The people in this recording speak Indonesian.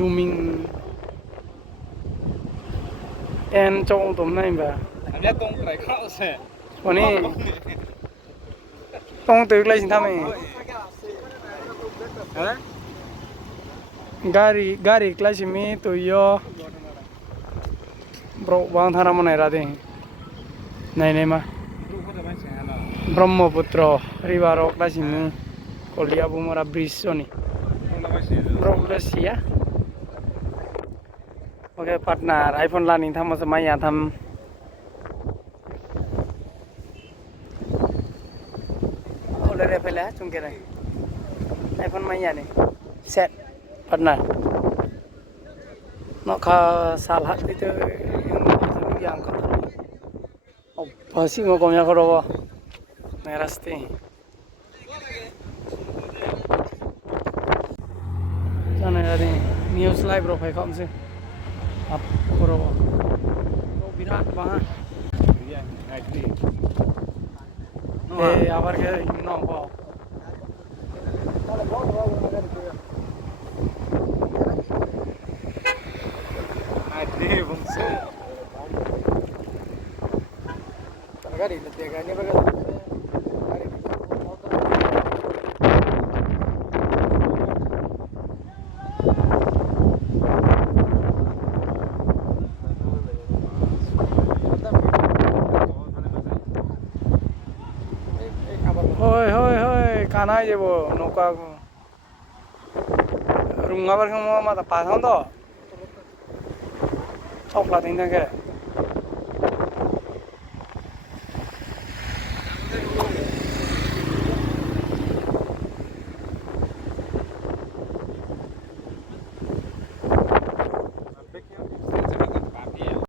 zooming en trong tôm này bà Ada tong try kau se. ini tông từ lấy xin tham ấy Hah? gari kelas ini tuh yo bro bang thara mana era deh này mah Brahmaputra River kelas ini Kolia Bumara Bridge ini bro kelas ya oke partner iPhone lain tham sama ya tham oleh level ya cungkir iPhone maya nih set partner nak salah itu yang kata oh pasti mau komnya kau merasti jangan ada news live bro kayak kamu sih up bro birat banget Iya, ngaji. abar ke nongko Ngaji bungsu. gari lebih gani bagai hoi kana aja bo noka runga bar kamu mata pasang to coklat ini kan